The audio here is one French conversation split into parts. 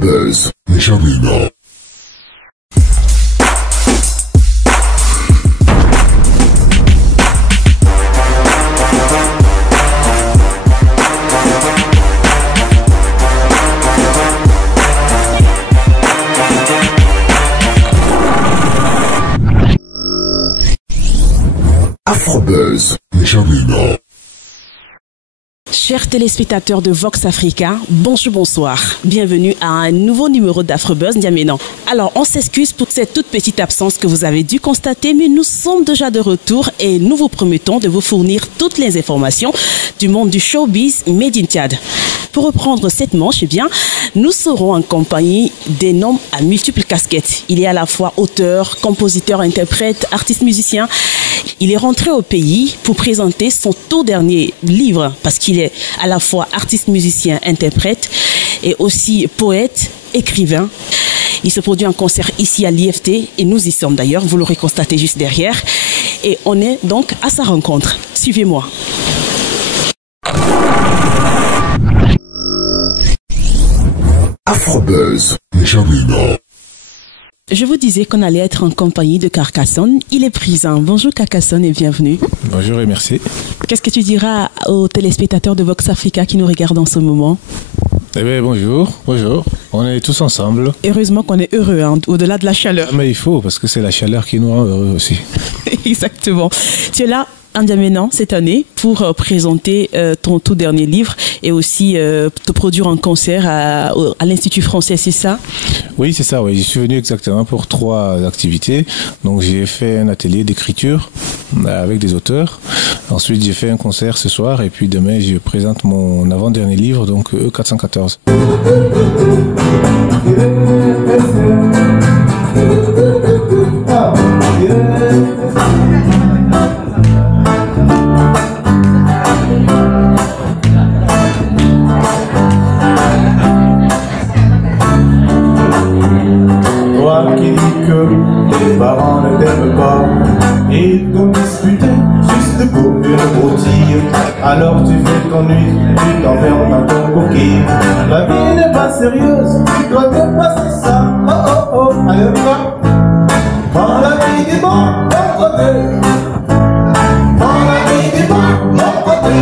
Afrobuzz, Jamina. Afrobuzz, Jamina. Chers téléspectateurs de Vox Africa, bonjour, bonsoir. Bienvenue à un nouveau numéro d'Afrobuzz N'Djamena. Alors, on s'excuse pour cette toute petite absence que vous avez dû constater, mais nous sommes déjà de retour et nous vous promettons de vous fournir toutes les informations du monde du showbiz made in Tchad. Pour reprendre cette manche, eh bien, nous serons en compagnie d'un homme à multiples casquettes. Il est à la fois auteur, compositeur, interprète, artiste musicien. Il est rentré au pays pour présenter son tout dernier livre parce qu'il est à la fois artiste musicien, interprète et aussi poète, écrivain. Il se produit en concert ici à l'IFT et nous y sommes d'ailleurs, vous l'aurez constaté juste derrière. Et on est donc à sa rencontre. Suivez-moi. Afrobuzz, Jamina. Je vous disais qu'on allait être en compagnie de Carcassonne. Il est présent. Bonjour Carcassonne et bienvenue. Bonjour et merci. Qu'est-ce que tu diras aux téléspectateurs de Vox Africa qui nous regardent en ce moment? Eh bien, bonjour. On est tous ensemble. Heureusement qu'on est heureux, hein, au-delà de la chaleur. Mais il faut, parce que c'est la chaleur qui nous rend heureux aussi. Exactement. Tu es là en N'Djamena cette année pour présenter ton tout dernier livre et aussi te produire en concert à l'Institut français, c'est ça? Oui, c'est ça. Oui. Je suis venu exactement pour 3 activités. Donc, j'ai fait un atelier d'écriture avec des auteurs. Ensuite, j'ai fait un concert ce soir et puis demain, je présente mon avant-dernier livre, donc E414. Les parents ne t'aiment pas, ils t'ont disputé juste pour une broutille. Alors tu fais ton nuit, tu t'enfermes dans ton coquille. La vie n'est pas sérieuse, tu dois te passer ça. Oh oh oh, allez on y va. Quand la vie est bonne, bon côté. Quand la vie est bonne, bon côté.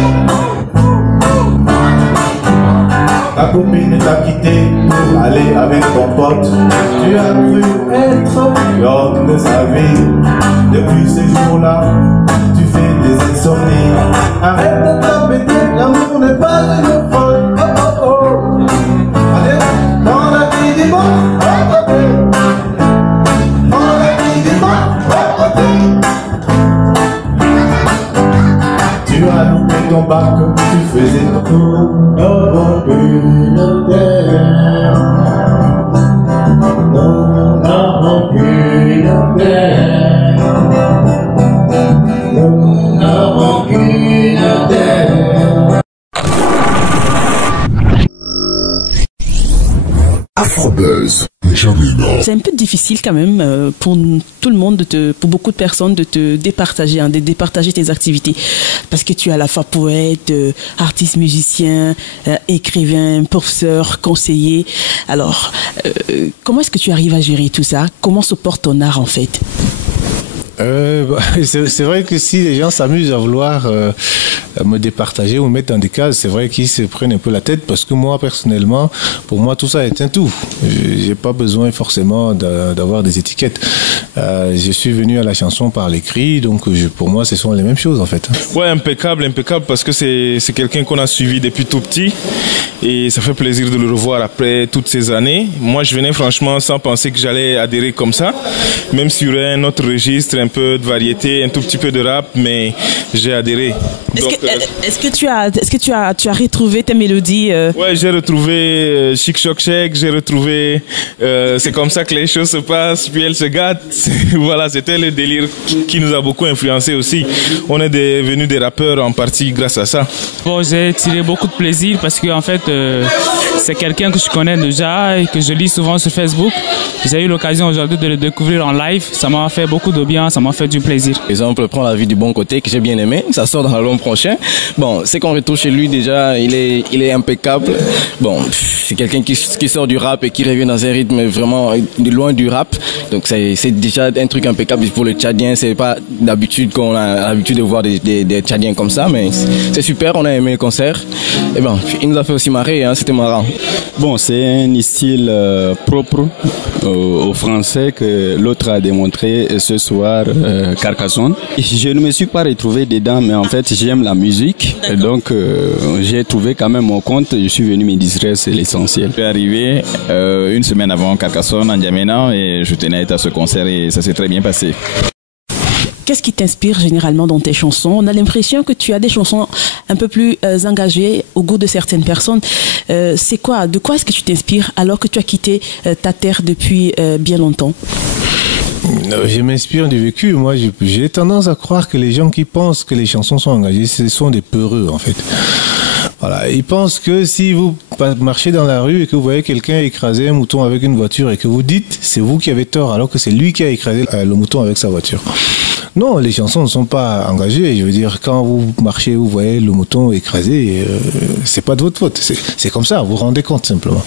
Ta copine t'a quitté pour aller avec ton pote. Tu as cru être l'homme de sa vie. Depuis ce jour-là, tu fais des insomnies. Arrête de t'embêter, l'amour n'est pas une folle. Oh oh oh. Allez, dans la vie des bons, oh côté. Dans la vie des bons, oh côté. Tu as loupé ton bac, tu faisais ton tour. Oh, une terre. Nous n'avons qu'une terre. Nous n'avons qu'une terre. Afrobuzz, Jamina. C'est un peu difficile quand même pour tout le monde, pour beaucoup de personnes de te départager, de départager tes activités. Parce que tu es à la fois poète, artiste musicien, écrivain, professeur, conseiller. Alors, comment est-ce que tu arrives à gérer tout ça? Comment se porte ton art en fait? C'est vrai que si les gens s'amusent à vouloir me départager ou me mettre dans des cases, c'est vrai qu'ils se prennent un peu la tête parce que moi, personnellement, pour moi, tout ça est un tout. J'ai pas besoin forcément d'avoir des étiquettes. Je suis venu à la chanson par l'écrit, donc pour moi, ce sont les mêmes choses en fait. Ouais, impeccable parce que c'est quelqu'un qu'on a suivi depuis tout petit et ça fait plaisir de le revoir après toutes ces années. Moi, je venais franchement sans penser que j'allais adhérer comme ça, même sur un autre registre, un peu de variété, un tout petit peu de rap, mais j'ai adhéré. Est-ce que tu as retrouvé tes mélodies? Ouais, j'ai retrouvé Chic Choc Chèque, j'ai retrouvé c'est comme ça que les choses se passent, puis elles se gâtent. Voilà, c'était le délire qui nous a beaucoup influencé aussi. On est devenus des rappeurs en partie grâce à ça. Bon, j'ai tiré beaucoup de plaisir parce que en fait, c'est quelqu'un que je connais déjà et que je lis souvent sur Facebook. J'ai eu l'occasion aujourd'hui de le découvrir en live. Ça m'a fait beaucoup de bien, ça m'a fait du plaisir. Par exemple, prends la vie du bon côté que j'ai bien aimé, ça sort dans l'album prochain. Bon, c'est qu'on retrouve chez lui déjà, il est impeccable. Bon, c'est quelqu'un qui sort du rap et qui revient dans un rythme vraiment de loin du rap. Donc c'est déjà un truc impeccable pour le Tchadien. C'est pas d'habitude qu'on a l'habitude de voir des Tchadiens comme ça, mais c'est super, on a aimé le concert. Et bon, il nous a fait aussi marrer, hein, c'était marrant. Bon, c'est un style propre aux Français que l'autre a démontré ce soir, Carcassonne. Je ne me suis pas retrouvé dedans, mais en fait j'aime la musique. Et donc j'ai trouvé quand même mon compte, je suis venu me distraire, c'est l'essentiel. Je suis arrivé une semaine avant Carcassonne, en N'Djamena, et je tenais à être à ce concert et ça s'est très bien passé. Qu'est-ce qui t'inspire généralement dans tes chansons? On a l'impression que tu as des chansons un peu plus engagées au goût de certaines personnes. C'est quoi? De quoi est-ce que tu t'inspires alors que tu as quitté ta terre depuis bien longtemps? Je m'inspire du vécu. Moi, j'ai tendance à croire que les gens qui pensent que les chansons sont engagées, ce sont des peureux, en fait. Voilà, ils pensent que si vous marchez dans la rue et que vous voyez quelqu'un écraser un mouton avec une voiture et que vous dites c'est vous qui avez tort alors que c'est lui qui a écrasé le mouton avec sa voiture. Non, les chansons ne sont pas engagées. Je veux dire, quand vous marchez, vous voyez le mouton écrasé, c'est pas de votre faute. C'est comme ça, vous vous rendez compte simplement.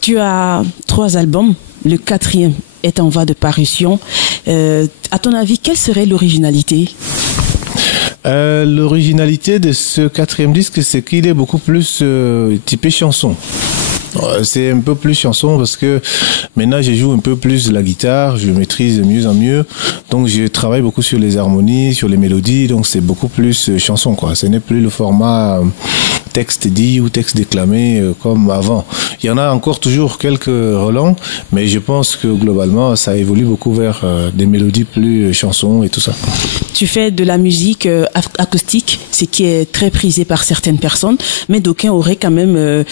Tu as 3 albums, le 4e est en voie de parution. À ton avis, quelle serait l'originalité? L'originalité de ce 4e disque, c'est qu'il est beaucoup plus typé chanson. C'est un peu plus chanson parce que maintenant je joue un peu plus la guitare, je maîtrise de mieux en mieux, donc je travaille beaucoup sur les harmonies, sur les mélodies, donc c'est beaucoup plus chanson quoi. Ce n'est plus le format texte dit ou texte déclamé comme avant. Il y en a encore toujours quelques relents, mais je pense que globalement ça évolue beaucoup vers des mélodies plus chansons et tout ça. Tu fais de la musique acoustique, ce qui est très prisé par certaines personnes, mais d'aucuns auraient quand même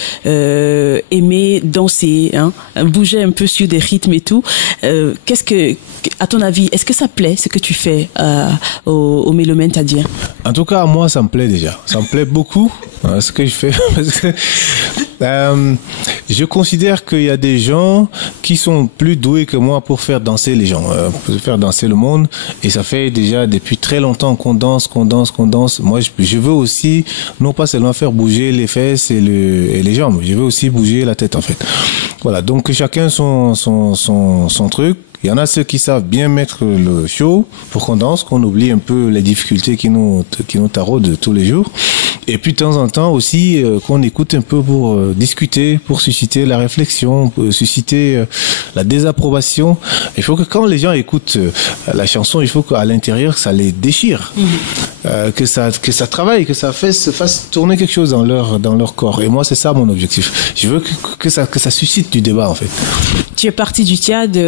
aimé danser, hein, bouger un peu sur des rythmes et tout. Qu'est-ce que, à ton avis, est-ce que ça plaît ce que tu fais aux mélomènes tchadiens? En tout cas, moi, ça me plaît déjà. Ça me plaît beaucoup ce que je fais parce que je considère qu'il y a des gens qui sont plus doués que moi pour faire danser les gens, pour faire danser le monde. Et ça fait déjà depuis très longtemps qu'on danse. Moi, je veux aussi, non pas seulement faire bouger les fesses et les jambes, je veux aussi bouger la tête en fait. Voilà, donc chacun son truc. Il y en a ceux qui savent bien mettre le show pour qu'on danse, qu'on oublie un peu les difficultés qui nous taraudent tous les jours. Et puis de temps en temps aussi qu'on écoute un peu pour discuter, pour susciter la réflexion, pour susciter la désapprobation. Il faut que quand les gens écoutent la chanson, il faut qu'à l'intérieur ça les déchire, que ça travaille, que ça fasse tourner quelque chose dans leur corps. Et moi c'est ça mon objectif. Je veux que ça suscite du débat en fait. Tu es parti du Tchad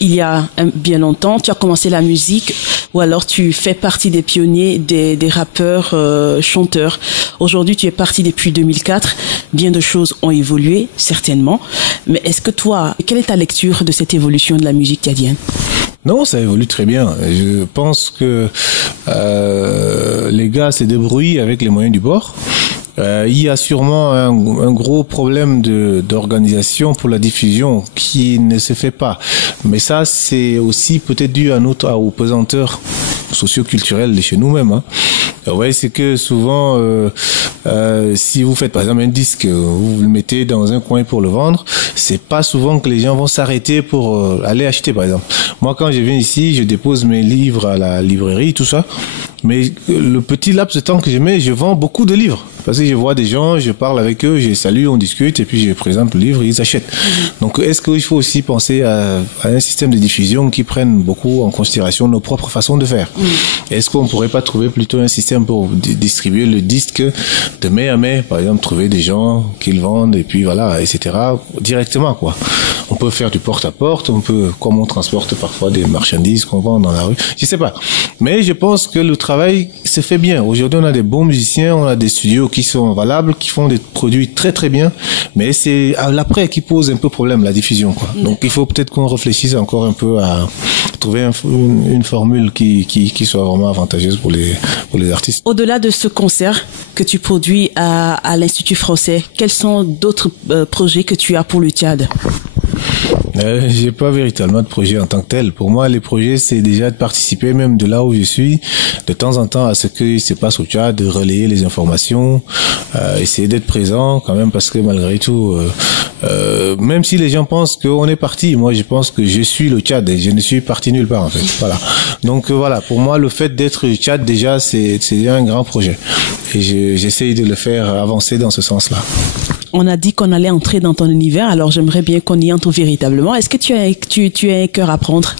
il y a bien longtemps. Tu as commencé la musique ou alors tu fais partie des pionniers, des rappeurs, chanteurs. Aujourd'hui, tu es parti depuis 2004. Bien de choses ont évolué, certainement. Mais est-ce que toi, quelle est ta lecture de cette évolution de la musique tchadienne? Non, ça évolue très bien. Je pense que les gars se débrouillent avec les moyens du bord. Il y a sûrement un gros problème d'organisation pour la diffusion qui ne se fait pas. Mais ça, c'est aussi peut-être dû aux pesanteurs socio-culturelles de chez nous-mêmes. Hein. Ouais, c'est que souvent, si vous faites par exemple un disque, vous le mettez dans un coin pour le vendre, c'est pas souvent que les gens vont s'arrêter pour aller acheter par exemple. Moi, quand je viens ici, je dépose mes livres à la librairie, tout ça. Mais le petit laps de temps que je mets, je vends beaucoup de livres. Parce que je vois des gens, je parle avec eux, je les salue, on discute, et puis je présente le livre, ils achètent. Donc, est-ce qu'il faut aussi penser à un système de diffusion qui prenne beaucoup en considération nos propres façons de faire? Est-ce qu'on pourrait pas trouver plutôt un système pour distribuer le disque de mai à mai? Par exemple, trouver des gens qui le vendent, et puis voilà, etc. directement, quoi. On peut faire du porte-à-porte, comme on transporte parfois des marchandises qu'on vend dans la rue. Je sais pas. Mais je pense que le travail se fait bien. Aujourd'hui, on a des bons musiciens, on a des studios qui sont valables, qui font des produits très très bien. Mais c'est à l'après qui pose un peu problème, la diffusion, quoi. Donc, il faut peut-être qu'on réfléchisse encore un peu à trouver une formule qui soit vraiment avantageuse pour les artistes. Au-delà de ce concert que tu produis à l'Institut français, quels sont d'autres projets que tu as pour le Tchad? J'ai pas véritablement de projet en tant que tel. Pour moi, les projets, c'est déjà de participer, même de là où je suis, de temps en temps à ce qui se passe au Tchad, de relayer les informations, essayer d'être présent quand même, parce que malgré tout, même si les gens pensent qu'on est parti, moi je pense que je suis le Tchad et je ne suis parti nulle part en fait. Voilà. Donc voilà, pour moi, le fait d'être le Tchad déjà, c'est déjà un grand projet. Et j'essaye de le faire avancer dans ce sens-là. On a dit qu'on allait entrer dans ton univers, alors j'aimerais bien qu'on y entre véritablement. Est-ce que tu as un cœur à prendre?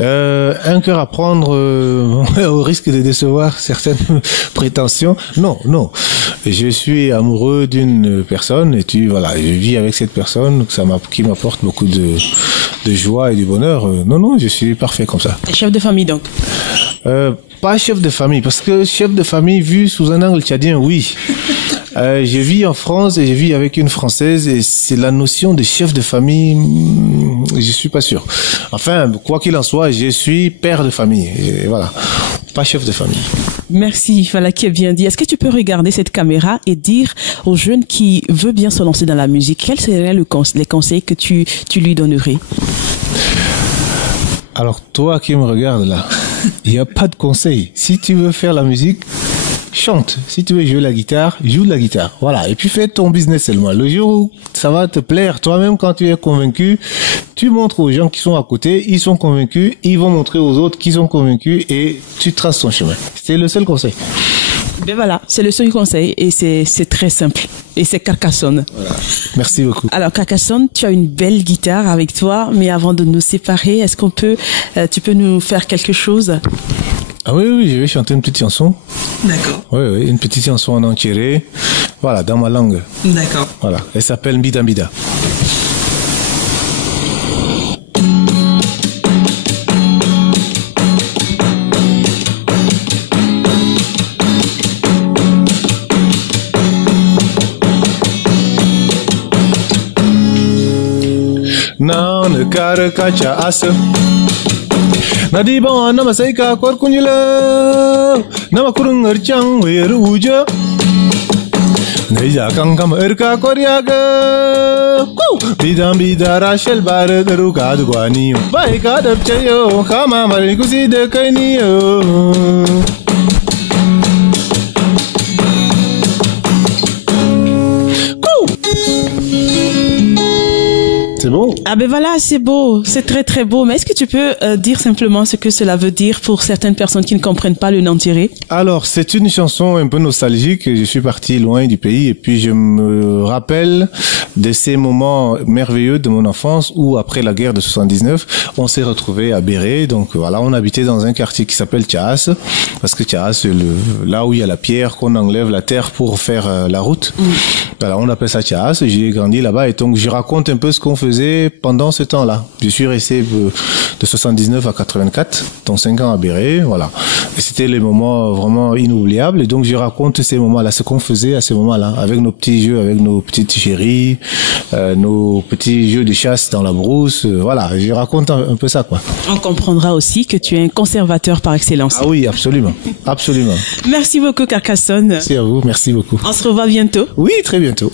Un cœur à prendre au risque de décevoir certaines prétentions. Non. Je suis amoureux d'une personne et je vis avec cette personne qui m'apporte beaucoup de joie et du bonheur. Non, je suis parfait comme ça. Chef de famille donc? Pas chef de famille, parce que chef de famille vu sous un angle tchadien, oui. Je vis en France et je vis avec une Française et c'est la notion de chef de famille, je suis pas sûr. Enfin, quoi qu'il en soit, je suis père de famille. Et voilà, pas chef de famille. Merci, Falaki est bien dit. Est-ce que tu peux regarder cette caméra et dire aux jeunes qui veulent bien se lancer dans la musique, quels seraient les conseils que tu lui donnerais? Alors, toi qui me regardes là, il n'y a pas de conseil. Si tu veux faire la musique, chante. Si tu veux jouer la guitare, joue de la guitare. Voilà. Et puis fais ton business seulement. Le jour où ça va te plaire, toi-même, quand tu es convaincu, tu montres aux gens qui sont à côté, ils sont convaincus, ils vont montrer aux autres qui sont convaincus et tu traces ton chemin. C'est le seul conseil. Ben voilà, c'est le seul conseil et c'est très simple. Et c'est Carcassonne. Voilà. Merci beaucoup. Alors Carcassonne, tu as une belle guitare avec toi, mais avant de nous séparer, est-ce qu'on peut, tu peux nous faire quelque chose? Ah oui, je vais chanter une petite chanson. D'accord. Oui, une petite chanson en entier. Voilà, dans ma langue. D'accord. Voilà, elle s'appelle Mbida Mbida. Nan kar kacha asa Nadiba nama saika korkunjila nama kurung erchang weruja Neja kangam erka koryaga Bidam bidara shel bar daru kadwani Bai kadap chayo kama mari kusi de kainiyo C'est bon? Ah ben voilà, c'est beau, c'est très très beau. Mais est-ce que tu peux dire simplement ce que cela veut dire pour certaines personnes qui ne comprennent pas le Nantiré? Alors, c'est une chanson un peu nostalgique. Je suis parti loin du pays et puis je me rappelle de ces moments merveilleux de mon enfance où, après la guerre de 79, on s'est retrouvés à Béré. Donc voilà, on habitait dans un quartier qui s'appelle Tchas, parce que Tchas, c'est là où il y a la pierre qu'on enlève la terre pour faire la route. Voilà, on appelle ça Tchas. J'ai grandi là-bas et donc je raconte un peu ce qu'on faisait pendant ce temps-là. Je suis resté de 79 à 84, donc 5 ans à Béré, voilà. Et c'était les moments vraiment inoubliables. Et donc je raconte ces moments-là, ce qu'on faisait à ces moments-là, avec nos petits jeux, avec nos petites chéries, nos petits jeux de chasse dans la brousse. Voilà, je raconte un peu ça, quoi. On comprendra aussi que tu es un conservateur par excellence. Ah oui, absolument, absolument. Merci beaucoup, Carcassonne. Merci à vous, merci beaucoup. On se revoit bientôt. Oui, très bientôt.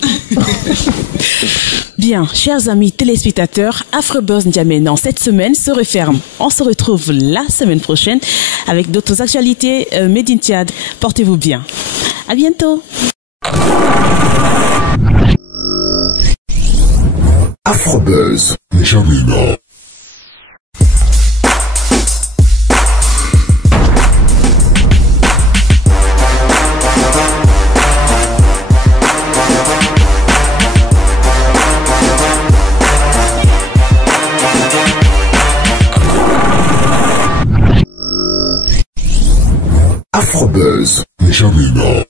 Bien, chers amis téléspectateurs, AfroBuzz N'Djamena cette semaine se referme. On se retrouve la semaine prochaine avec d'autres actualités Made in Tchad. Portez-vous bien. À bientôt. AfroBuzz N'Djamena. AfroBuzz N'Djamena.